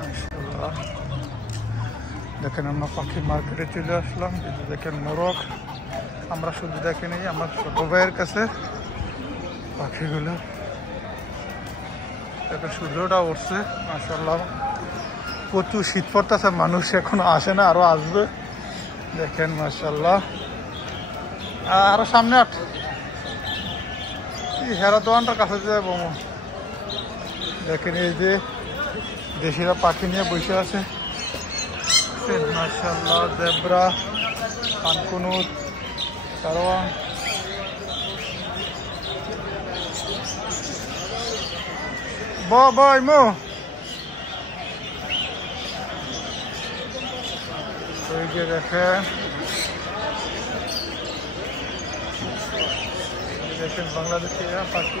মাশাআল্লাহ। দেখেন আমরা পাখি মার্কেটে চলে আসলাম। কিন্তু দেখেন মোরগ আমরা শুধু দেখিনি, আমার ছোট ভাইয়ের কাছে পাখিগুলো দেখেন সূর্যটা উঠছে মাশাআল্লাহ। প্রচুর শীত পড়তেছে, মানুষ এখনো আসে না, আরো আসবে। দেখেন মাশাআল্লাহ। আরো সামনে হেরা দোকানটার কাছে যায় বমো। দেখেন এই যে দেশিরা পাখি নিয়ে বসে আছে মাশাআল্লাহ। জেব্রা, কানকুনুত, কারওয়ান। ইমো এই যে দেখেন বাংলাদেশে পাখি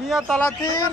130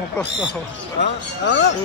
মুখস্থ।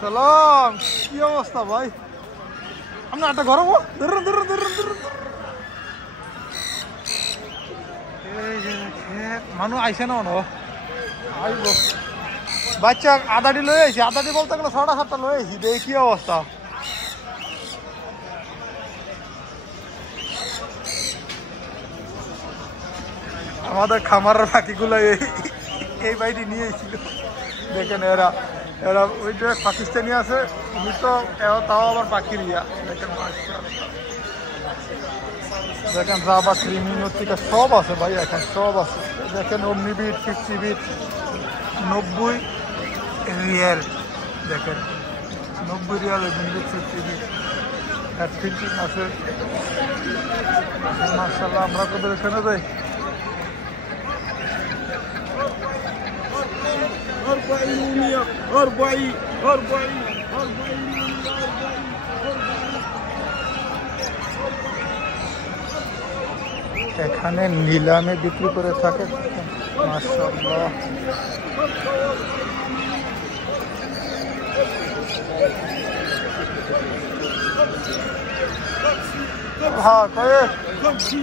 সালাম, কি অবস্থা ভাই? আমরা একটা ঘর মানুষ আইসে না আইব। বাচ্চা আদাটি লয়ে আইছি, আদাটি বলতে গেলে 6টা 7টা লয়ে আইছি। দেখি কি অবস্থা। আমাদের খামারের পাখিগুলো এই বাড়িটি নিয়ে এসেছিল। দেখেন এরা ওই যে পাকিস্তানি আছে, উনি তো তাও আবার পাখির ইয়া। দেখেন দেখেন জাবা ক্রিমিনোর থেকে সব আছে ভাই, এখন সব আছে। দেখেন অমনিবিট 50 বিট 90 রিয়াল। দেখেন 90 রিয়াল অমনিবিট 50 বিট ফিল্টিং আছে মাশাআল্লাহ। আমরা কোথাও এখানে যাই 40 এখানে নিলামে বিক্রি করে থাকে মাশাআল্লাহ। হ্যাঁ কয়ে 50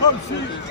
50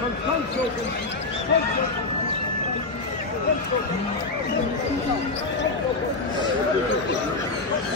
55.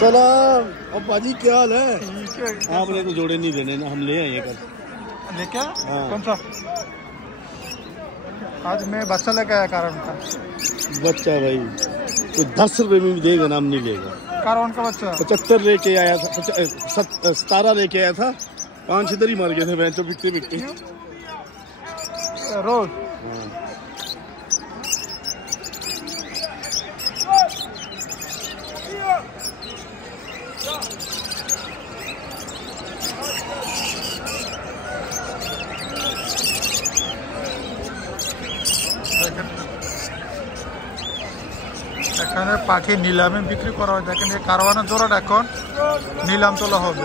सलाम। अब्बा जी क्या हाल है? आपने तो जोड़े नहीं देने ना, हम ले आए कल। लेके कौन सा? आज मैं बच्चा लेके आया कारण का। बच्चा भाई तो 10 रुपए में भी देगा ना, हम नहीं लेगा। कारण का बच्चा 75 लेके आया था, 17 लेके आया था। 5 इधर ही मर गए थे बेंचो बिकते बिकते रोज। এখানে পাখি নিলামে বিক্রি করা হয়। দেখেন এই কারওয়ানের জোড়াটা এখন নিলাম তোলা হবে।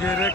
গেরে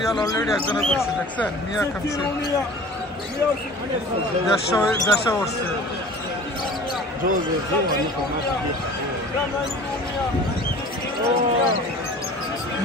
রিয়াল অলরেডি একজনের করছে। দেখছেন 150 দেড়শো উঠছে।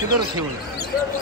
किधर थे वो?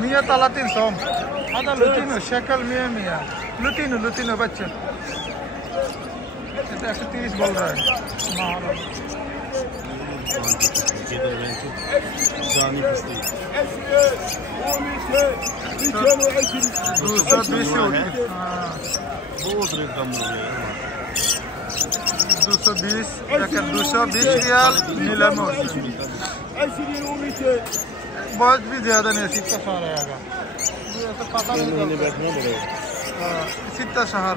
Mia talatin som. Ada lutino, shekel mia. Lutino बच्चे. এটা 130 বল रहा है। जानी पड़ती 220 बहुत रेट कम हो गया 220 लेकिन 220 रियाल नीलम हो बहुत भी ज्यादा नहीं इतना शहर आएगा तो पता नहीं बैठना पड़ेगा इतना शहर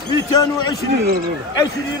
220 20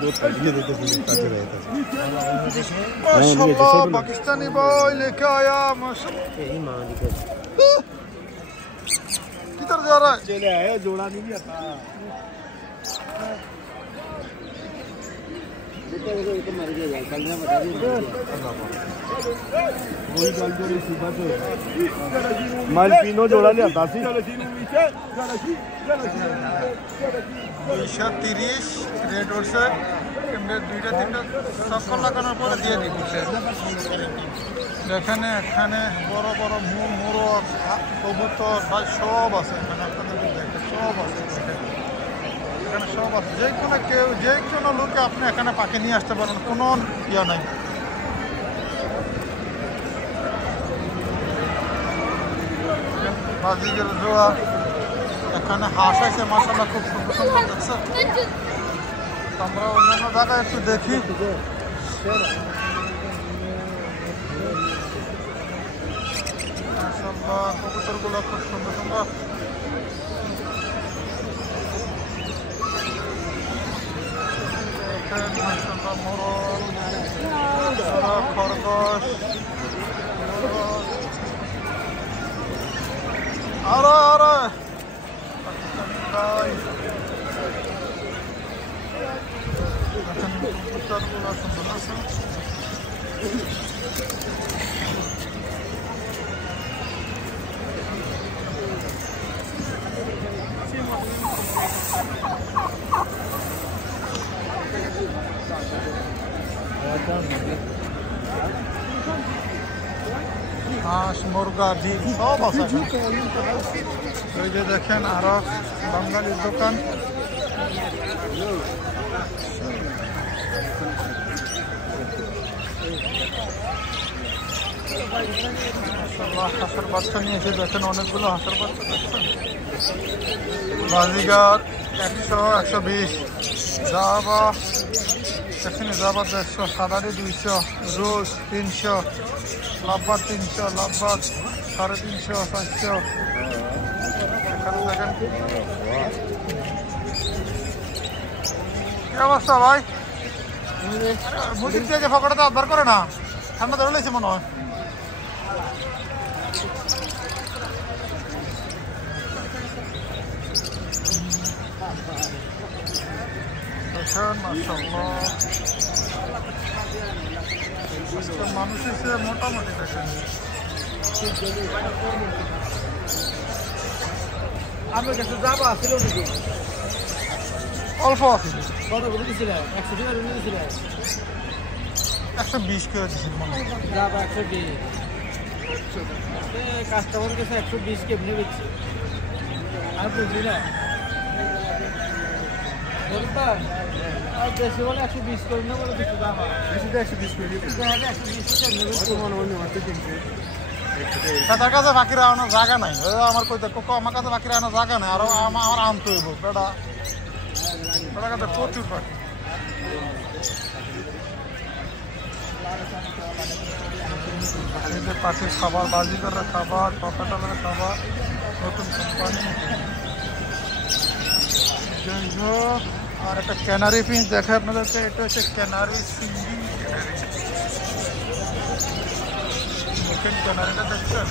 दो ये देते रहे थे माशाल्लाह पाकिस्तानी बॉय लेके आया माशाल्लाह यही मां किधर जा रहा है चले आया जोड़ा नहीं आता मर गया कल ने बता वही गल जो सुबह से मालपीनो जोड़ा लिया सी 230 রেড উঠছে এমনি দুইটা তিনটা সফল লাগানোর পরে দিয়ে দিচ্ছে এখানে এখানে বড় বড় মোরগ কবুতর ভাই সব আছে এখানে আপনাদের দেখেন সব আছে এখানে সব আছে যে কোনো লোকে আপনি এখানে পাখি নিয়ে আসতে পারেন কোনো ইয়া নাই বাজিগের জোয়া এখানে হাঁস আছে মাশাআল্লাহ খুব সুন্দর সুন্দর দেখছেন আমরা অন্যান্য জায়গায় একটু দেখি মাশাআল্লাহ কবুতরগুলো খুব সুন্দর সুন্দর মাশাআল্লাহ মোরগ খরগোশ আরে হাঁস মুরগা ডিম সব আছে ওই যে দেখেন আরো বাঙালির দোকান হাঁসের বাচ্চা নিয়েছে দেখেন অনেকগুলো হাঁসের বাচ্চা দেখছেন বাজিগার 100 120 জাবা দেখছেন জাবা 150 সাদারি 200 রোজ 300 লাভবাদ 300 লাভবাদ 350 400 এখানে দেখেন কি অবস্থা ভাই মুদির দিয়ে ফকড়াতে আবার করে না ঠান্ডা ধরে লেছে মনে হয় মানুষ এসে মোটামুটি দেখেন আমার কাছে যাবা ছিল নাকি অল্প আছে কত করে দিছিল 100 টাকা দিছিল 120 করে দিছিল মনে হয় যাবা 120 কাস্টমার কাছে 120 কেমনে বেচছে আর বুঝলি না বলতা আর বেশি বলে 120 করে না বলে দিতে যাবা বেশি তো 120 করে দিতে যাবে 120 কেমনে বেচছে মনে মনে মারতে কিনছে তার কাছে বাকি রাখানোর জায়গা নাই আমার কই দেখো আমার কাছে বাকি রাখানোর জায়গা নাই আর আমার আনতে হইব বেটা বেটা কাছে প্রচুর পাখি পাখির খাবার বাজিগরের খাবার পকাটালের খাবার নতুন কোম্পানি যাই হোক আর একটা ক্যানারি ফিঞ্চ দেখে আপনাদেরকে এটা হচ্ছে ক্যানারি সিঙ্গি ক্যানারি দেখেন ক্যানারিটা দেখছেন